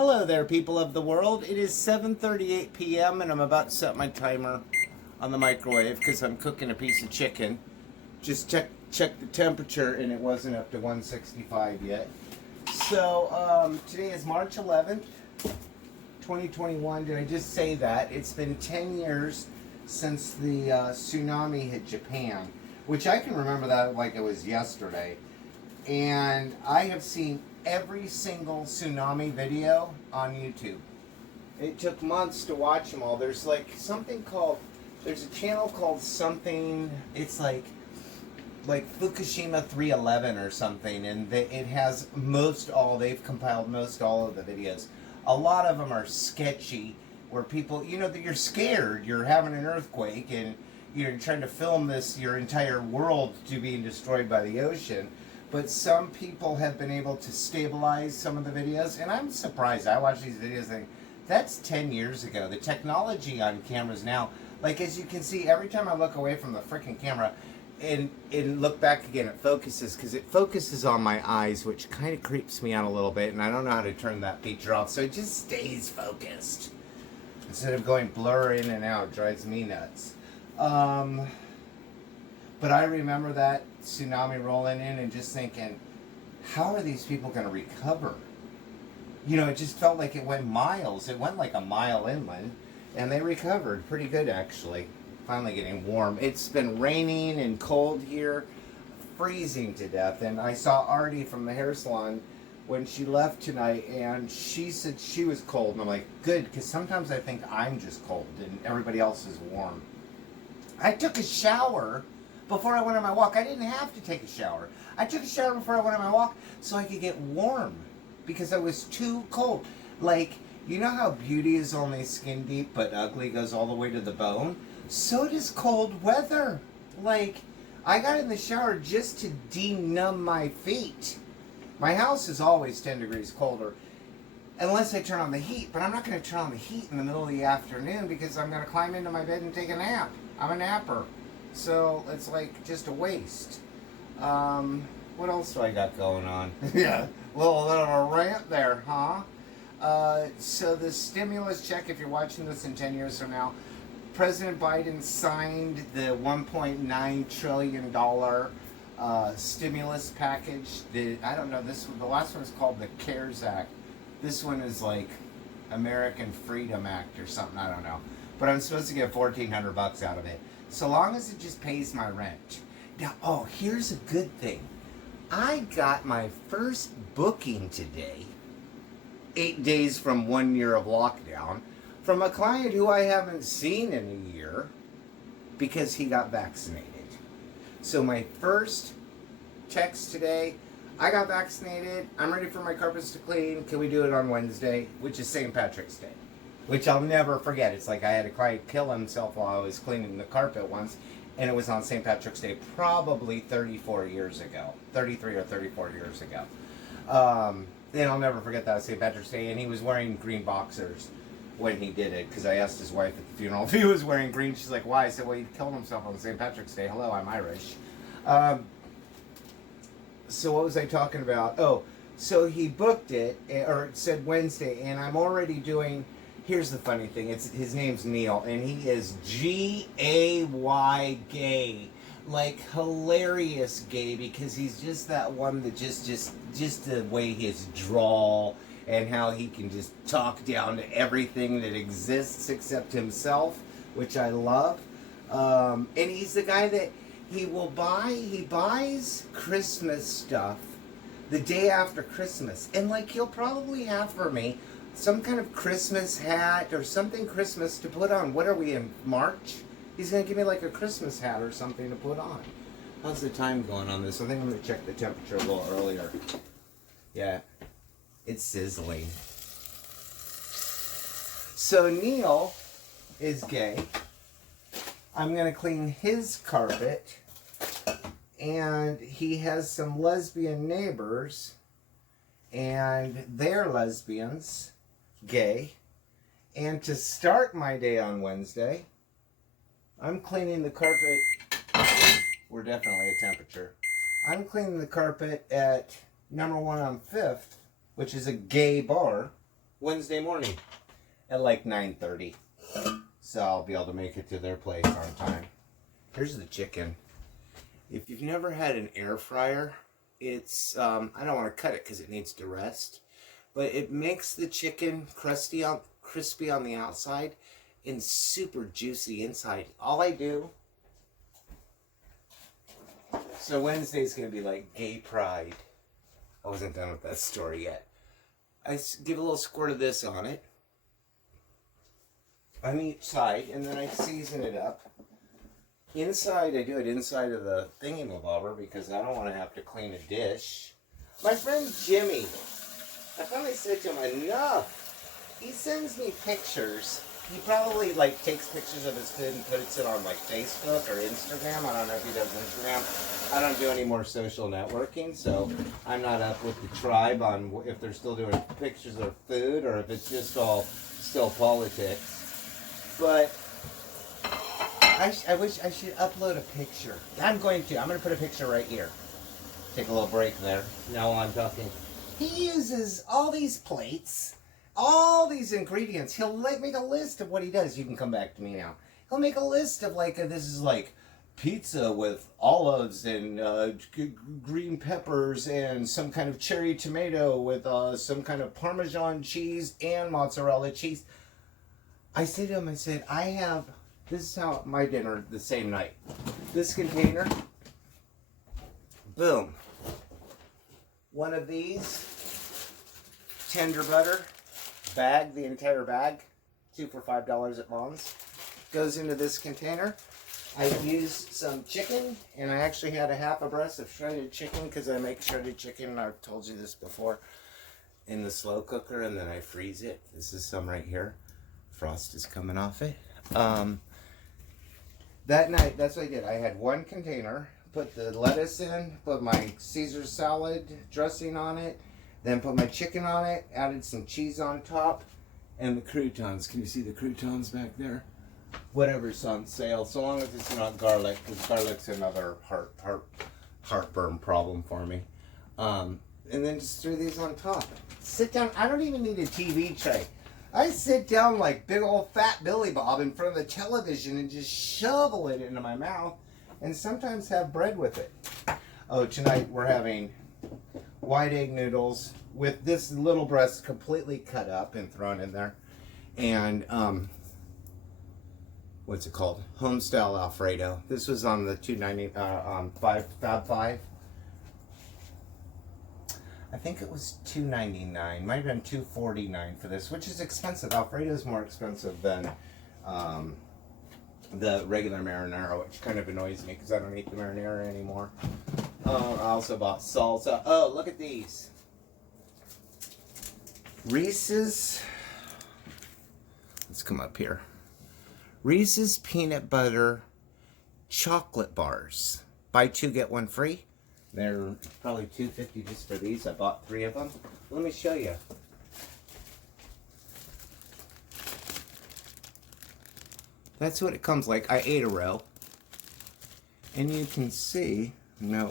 Hello there, people of the world. It is 7:38 p.m. and I'm about to set my timer on the microwave because I'm cooking a piece of chicken. Just check the temperature and it wasn't up to 165 yet. So today is March 11th, 2021. Did I just say that? It's been 10 years since the tsunami hit Japan, which I can remember that like it was yesterday. And I have seen every single tsunami video on YouTube. It took months to watch them all. There's like something called, there's a channel called something, it's like Fukushima 311 or something, and it has they've compiled most all of the videos. A lot of them are sketchy, where people, that you're scared, you're having an earthquake, and you're trying to film this, your entire world to being destroyed by the ocean. But some people have been able to stabilize some of the videos, and I'm surprised. I watch these videos and think, that's 10 years ago. The technology on cameras now, like as you can see, every time I look away from the freaking camera and look back again, it focuses, because it focuses on my eyes, which kind of creeps me out a little bit, and I don't know how to turn that feature off, so it just stays focused. Instead of going blur in and out, it drives me nuts. But I remember that tsunami rolling in and just thinking, how are these people going to recover? It just felt like it went miles. It went like a mile inland, and they recovered pretty good, actually. Finally getting warm. It's been raining and cold here, freezing to death. And I saw Artie from the hair salon when she left tonight, and she said she was cold. And I'm like, good, because sometimes I think I'm just cold and everybody else is warm. I took a shower before I went on my walk. I didn't have to take a shower. I took a shower before I went on my walk so I could get warm because I was too cold. Like, you know how beauty is only skin deep but ugly goes all the way to the bone? So does cold weather. Like, I got in the shower just to denumb my feet. My house is always 10 degrees colder unless I turn on the heat, but I'm not going to turn on the heat in the middle of the afternoon because I'm going to climb into my bed and take a nap. I'm a napper. So it's like just a waste. What else do I got going on? Yeah, a little bit of a rant there, huh? So the stimulus check, if you're watching this in 10 years from now, President Biden signed the $1.9 trillion stimulus package. I don't know, the last one is called the CARES Act. This one is like American Freedom Act or something, I don't know. But I'm supposed to get $1,400 out of it. So long as it just pays my rent. Now, here's a good thing. I got my first booking today, 8 days from 1 year of lockdown, from a client who I haven't seen in a year because he got vaccinated. So my first text today, I got vaccinated, I'm ready for my carpets to clean, can we do it on Wednesday, which is St. Patrick's Day. Which I'll never forget. It's like I had a client kill himself while I was cleaning the carpet once, and it was on St. Patrick's Day, probably 34 years ago. 33 or 34 years ago. And I'll never forget that, St. Patrick's Day, and he was wearing green boxers when he did it, because I asked his wife at the funeral if he was wearing green. She's like, why? I said, well, he killed himself on St. Patrick's Day. Hello, I'm Irish. So what was I talking about? Oh, so he booked it, or it said Wednesday, and I'm already doing... Here's the funny thing. His name's Neil, and he is G-A-Y gay. Like, hilarious gay, because he's just that one that just the way his drawl and how he can just talk down to everything that exists except himself, which I love. And he's the guy that he buys Christmas stuff the day after Christmas. And, like, he'll probably have for me some kind of Christmas hat or something Christmas to put on. What are we in, March? He's going to give me like a Christmas hat or something to put on. How's the time going on this? I think I'm going to check the temperature a little earlier. Yeah, it's sizzling. So Neil is gay. I'm going to clean his carpet. And he has some lesbian neighbors. And they're lesbians. Gay. And to start my day on Wednesday, I'm cleaning the carpet. We're definitely at temperature. I'm cleaning the carpet at number 1 on 5th, which is a gay bar. Wednesday morning at like 9:30. So I'll be able to make it to their place on time. Here's the chicken. If you've never had an air fryer, it's, I don't want to cut it because it needs to rest, but it makes the chicken crispy on the outside and super juicy inside. All I do, so Wednesday's going to be like gay pride. I wasn't done with that story yet. I give a little squirt of this on it, on each side, and then I season it up. Inside, I do it inside of the thingy-mabobber because I don't want to have to clean a dish. My friend Jimmy, I finally said to him, enough. He sends me pictures. He probably like takes pictures of his food and puts it on like Facebook or Instagram. I don't know if he does Instagram. I don't do any more social networking, so I'm not up with the tribe on if they're still doing pictures of food or if it's just all still politics. But I wish I should upload a picture. I'm going to put a picture right here. Take a little break there. Now I'm talking. He uses all these plates, all these ingredients. He'll like make a list of what he does. You can come back to me now. He'll make a list of like, this is like pizza with olives and green peppers and some kind of cherry tomato with some kind of Parmesan cheese and mozzarella cheese. I said to him, I said, this is how my dinner the same night. This container, boom. One of these, tender butter, bag, the entire bag, 2 for $5 at M.O.N's, goes into this container. I used some chicken, and I actually had a half a breast of shredded chicken because I make shredded chicken, I've told you this before, in the slow cooker, and then I freeze it. This is some right here. Frost is coming off it. That night, that's what I did. I had one container, put the lettuce in, put my Caesar salad dressing on it, then put my chicken on it, added some cheese on top, and the croutons. Can you see the croutons back there? Whatever's on sale, so long as it's not garlic, because garlic's another heartburn problem for me. And then just threw these on top. Sit down. I don't even need a TV tray. I sit down like big old fat Billy Bob in front of the television and just shovel it into my mouth and sometimes have bread with it. Oh, tonight we're having white egg noodles with this little breast completely cut up and thrown in there. And, what's it called? Homestyle Alfredo. This was on the Fab 5. I think it was $2.99. Might have been $2.49 for this, which is expensive. Alfredo is more expensive than the regular marinara, which kind of annoys me because I don't eat the marinara anymore. I also bought salsa. Oh, look at these. Reese's. Let's come up here. Reese's peanut butter chocolate bars. Buy 2, get 1 free. They're probably $2.50 just for these. I bought 3 of them. Let me show you. That's what it comes like. I ate a row. And you can see, no,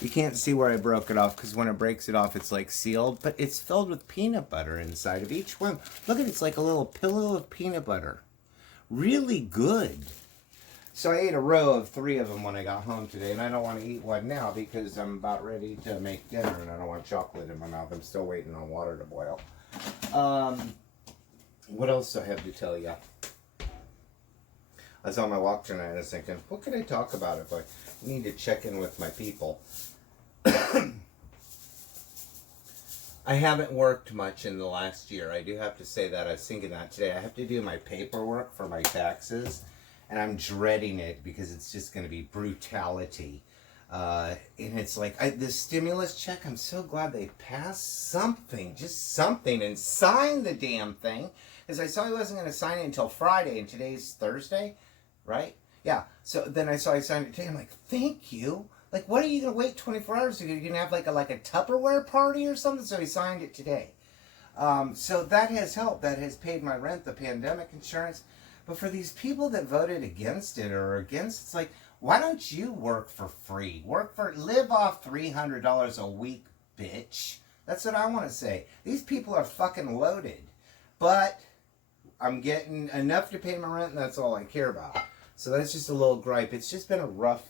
you can't see where I broke it off because when it breaks it off, it's like sealed. But it's filled with peanut butter inside of each one. Look at it, it's like a little pillow of peanut butter. Really good. So I ate a row of 3 of them when I got home today, and I don't want to eat one now because I'm about ready to make dinner, and I don't want chocolate in my mouth. I'm still waiting on water to boil. What else do I have to tell you? I was on my walk tonight, and I was thinking, what can I talk about if I need to check in with my people? I haven't worked much in the last year. I do have to say that. I was thinking that today. I have to do my paperwork for my taxes. And I'm dreading it because it's just going to be brutality. And it's like, this stimulus check, I'm so glad they passed something, just something, and signed the damn thing. Because I saw he wasn't going to sign it until Friday, and today's Thursday, right? Yeah, so then I saw he signed it today. I'm like, thank you. Like, what are you going to wait 24 hours to do? You're going to have like a Tupperware party or something? So he signed it today. So that has helped. That has paid my rent, the pandemic insurance. But for these people that voted against it or against, it's like, why don't you work for free? Live off $300 a week, bitch. That's what I want to say. These people are fucking loaded. But I'm getting enough to pay my rent, and that's all I care about. So that's just a little gripe. It's just been a rough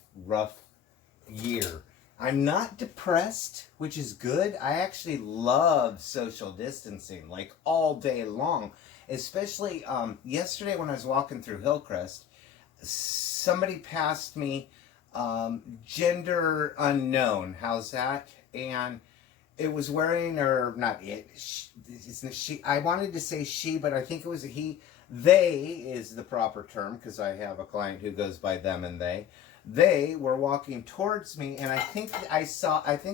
year. I'm not depressed, which is good. I actually love social distancing, like all day long. Especially yesterday when I was walking through Hillcrest, somebody passed me, gender unknown. How's that? And it was wearing, or not it, she, I wanted to say she, but I think it was a he. They is the proper term, because I have a client who goes by them and they. They were walking towards me, and I think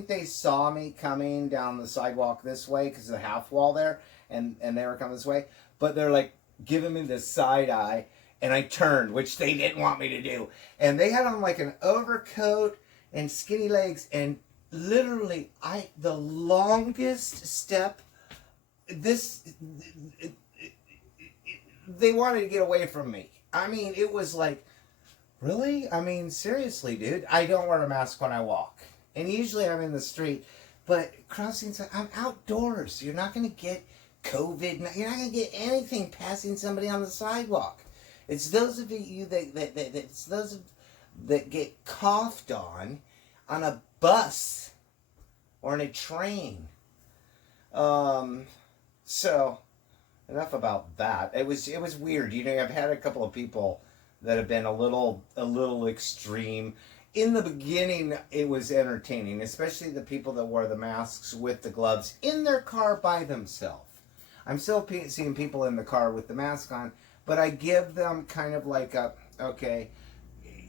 they saw me coming down the sidewalk this way, because of the half wall there, and they were coming this way. But they're like giving me this side eye, and I turned, which they didn't want me to do. And they had on like an overcoat and skinny legs, and literally, the longest step, they wanted to get away from me. I mean, it was like, really? I mean, seriously, dude. I don't wear a mask when I walk. And usually I'm in the street, but I'm outdoors. You're not going to get COVID. You're not going to get anything passing somebody on the sidewalk. It's those of you that get coughed on a bus or in a train. So enough about that. It was weird. You know, I've had a couple of people that have been a little extreme. In the beginning, it was entertaining, especially the people that wore the masks with the gloves in their car by themselves. I'm still seeing people in the car with the mask on, but I give them kind of like okay,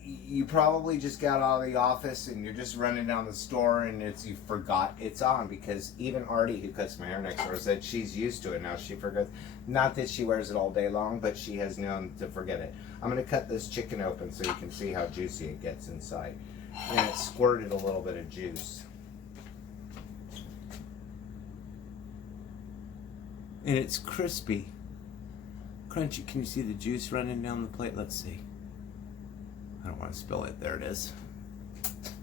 you probably just got out of the office and you're just running down the store and you forgot it's on, because even Artie, who cuts my hair next door, said she's used to it now. She forgets. Not that she wears it all day long, but she has known to forget it. I'm going to cut this chicken open so you can see how juicy it gets inside. And it squirted a little bit of juice. And it's crispy. Crunchy. Can you see the juice running down the plate? Let's see. I don't want to spill it. There it is.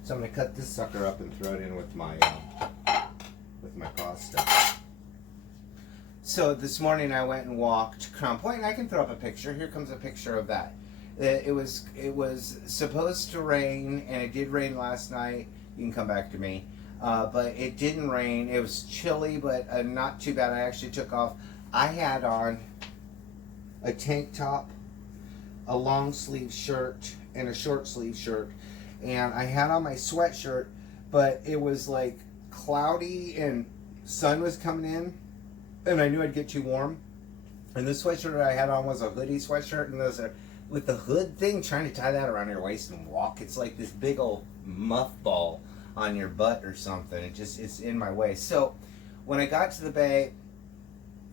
So I'm going to cut this sucker up and throw it in with my pasta. So this morning I went and walked Crown Point, and I can throw up a picture. Here comes a picture of that. It was supposed to rain, and it did rain last night. You can come back to me. But it didn't rain. It was chilly, but not too bad. I actually took off. I had on a tank top, a long sleeve shirt, and a short sleeve shirt, and I had on my sweatshirt, but it was like cloudy and sun was coming in, and I knew I'd get too warm. And the sweatshirt that I had on was a hoodie sweatshirt, and those are with the hood thing, trying to tie that around your waist and walk, it's like this big old muff ball on your butt or something. It's in my way. So when I got to the bay,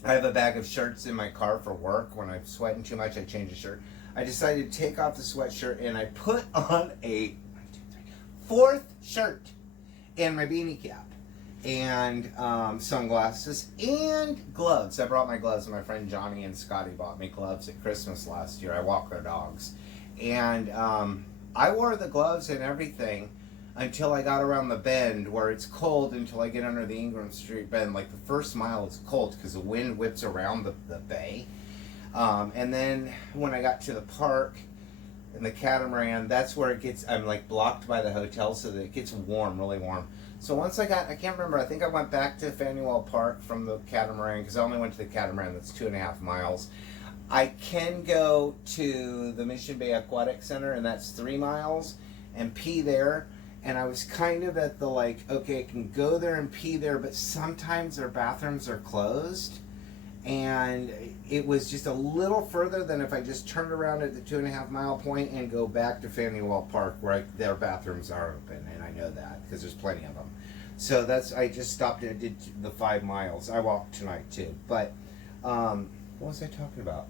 I have a bag of shirts in my car for work. When I'm sweating too much, I change a shirt. I decided to take off the sweatshirt, and I put on a fourth shirt and my beanie cap and sunglasses and gloves. I brought my gloves. My friend Johnny and Scotty bought me gloves at Christmas last year. I walk their dogs. And I wore the gloves and everything until I got around the bend where it's cold, until I get under the Ingram Street bend. Like the first mile is cold because the wind whips around the bay. And then when I got to the park and the catamaran, that's where it gets, I'm like blocked by the hotel so that it gets warm, really warm. So once I can't remember, I think I went back to Faneuil Park from the catamaran, because I only went to the catamaran, that's 2.5 miles. I can go to the Mission Bay Aquatic Center, and that's 3 miles, and pee there. And I was kind of at the like, okay, I can go there and pee there, but sometimes their bathrooms are closed. And it was just a little further than if I just turned around at the 2.5 mile point and go back to Faneuil Park where their bathrooms are open, and I know that because there's plenty of them. So I just stopped and did the 5 miles. I walked tonight too. But what was I talking about?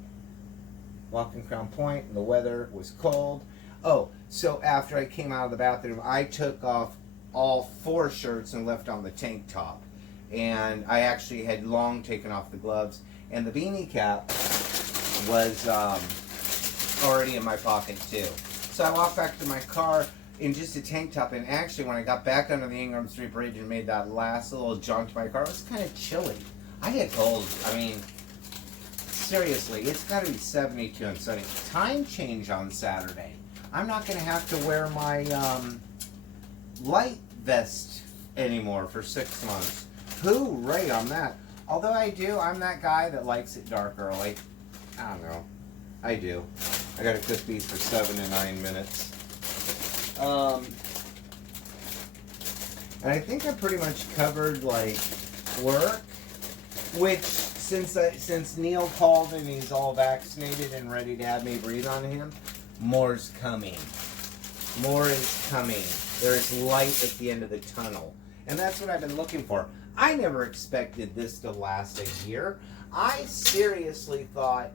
Walking Crown Point, and the weather was cold. Oh, so after I came out of the bathroom, I took off all 4 shirts and left on the tank top. And I actually had long taken off the gloves, and the beanie cap was already in my pocket too. So I walked back to my car. in just a tank top. And actually, when I got back under the Ingram Street Bridge and made that last little jaunt to my car, it was kind of chilly. I get cold. I mean, seriously, it's got to be 72 and sunny. Time change on Saturday. I'm not going to have to wear my light vest anymore for 6 months. Hooray on that. Although I'm that guy that likes it dark early. I don't know. I do. I gotta cook these for 7 to 9 minutes. And I think I pretty much covered like work, which since Neil called and he's all vaccinated and ready to have me breathe on him, more's coming. More is coming. There's light at the end of the tunnel. And that's what I've been looking for. I never expected this to last a year. I seriously thought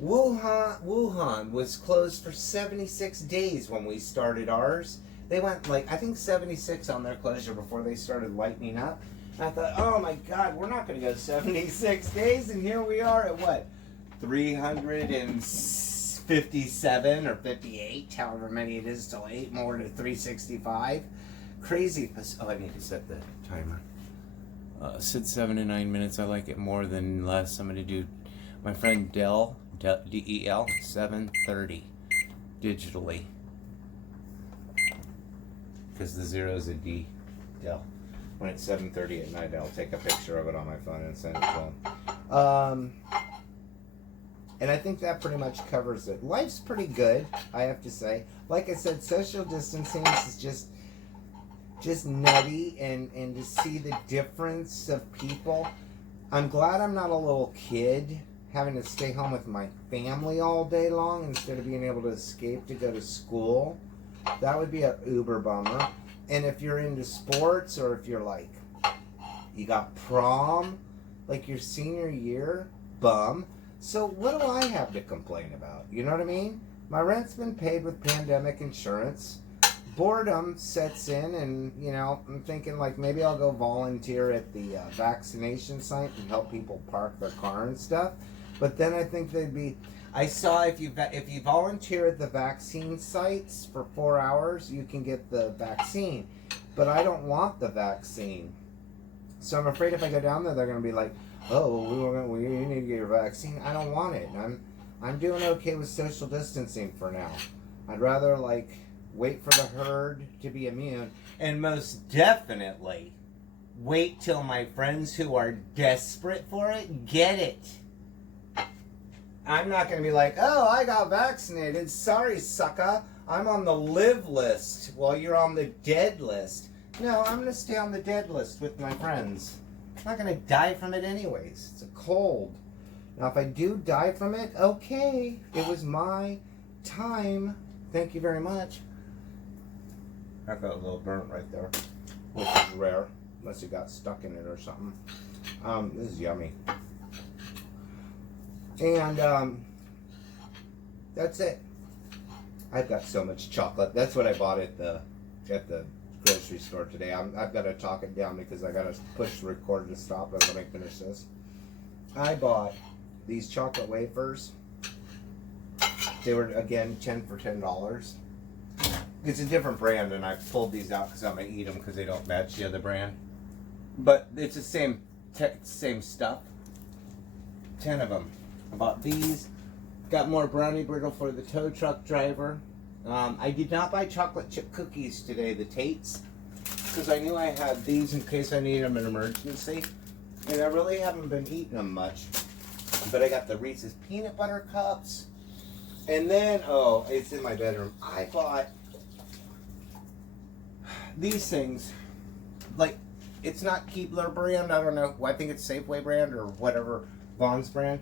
Wuhan was closed for 76 days when we started ours. They went like, I think 76 on their closure before they started lightening up. And I thought, oh my God, we're not going to go 76 days. And here we are at what? 357 or 58, however many it is till 8 more to 365. Crazy. Oh, I need to set the timer. Said 7 to 9 minutes. I like it more than less. I'm going to do my friend Del, D-E-L, 7:30 digitally. Because the zero is a D, Del. When it's 7:30 at night, I'll take a picture of it on my phone and send it to him. And I think that pretty much covers it. Life's pretty good, I have to say. Like I said, social distancing is just nutty, and to see the difference of people. I'm glad I'm not a little kid having to stay home with my family all day long instead of being able to escape to go to school. That would be an uber bummer. And if you're into sports, or if you're like, you got prom, like your senior year, bum. So what do I have to complain about? You know what I mean? My rent's been paid with pandemic insurance. Boredom sets in, and I'm thinking like maybe I'll go volunteer at the vaccination site and help people park their car and stuff. But then I think I saw if you volunteer at the vaccine sites for 4 hours, you can get the vaccine. But I don't want the vaccine, so I'm afraid if I go down there, they're going to be like, "Oh, we need to get your vaccine." I don't want it. I'm doing okay with social distancing for now. I'd rather like wait for the herd to be immune, and most definitely wait till my friends who are desperate for it get it. I'm not going to be like, oh, I got vaccinated. Sorry, sucker. I'm on the live list while you're on the dead list. No, I'm going to stay on the dead list with my friends. I'm not going to die from it anyways. It's a cold. Now, if I do die from it, okay. It was my time. Thank you very much. I got a little burnt right there, which is rare, unless it got stuck in it or something. This is yummy. And that's it. I've got so much chocolate. That's what I bought at the grocery store today. I've got to talk it down because I got to push the record to stop as I finish this. I bought these chocolate wafers. They were, again, 10 for $10. It's a different brand, and I pulled these out because I'm going to eat them because they don't match the other brand. But it's the same stuff. 10 of them. I bought these. Got more brownie brittle for the tow truck driver. I did not buy chocolate chip cookies today, the Tates, because I knew I had these in case I needed them in emergency. And I really haven't been eating them much. But I got the Reese's peanut butter cups. And then, oh, it's in my bedroom. I bought these things. Like, it's not Keebler brand. I don't know. I think it's Safeway brand or whatever, Vaughn's brand.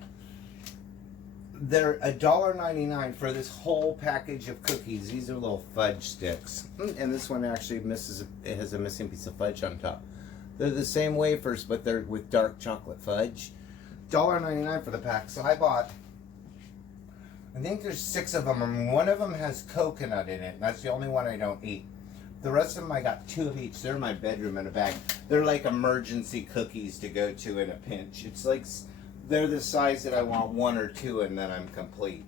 They're $1.99 for this whole package of cookies. These are little fudge sticks. And this one actually it has a missing piece of fudge on top. They're the same wafers, but they're with dark chocolate fudge. $1.99 for the pack. So I bought, I think there's 6 of them, and one of them has coconut in it. And that's the only one I don't eat. The rest of them, I got 2 of each. They're in my bedroom in a bag. They're like emergency cookies to go to in a pinch. It's like, they're the size that I want 1 or 2, and then I'm complete.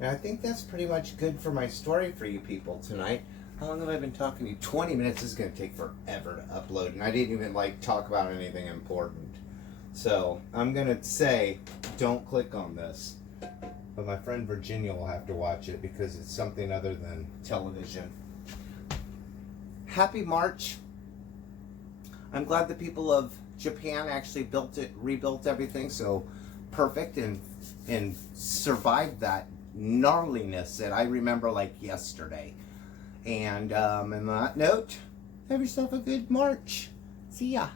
And I think that's pretty much good for my story for you people tonight. How long have I been talking to you? 20 minutes is going to take forever to upload, and I didn't even like talk about anything important. So I'm going to say, don't click on this. But my friend Virginia will have to watch it because it's something other than television. Happy March. I'm glad the people of Japan actually rebuilt everything so perfect and survived that gnarliness that I remember like yesterday. And on that note, have yourself a good March. See ya.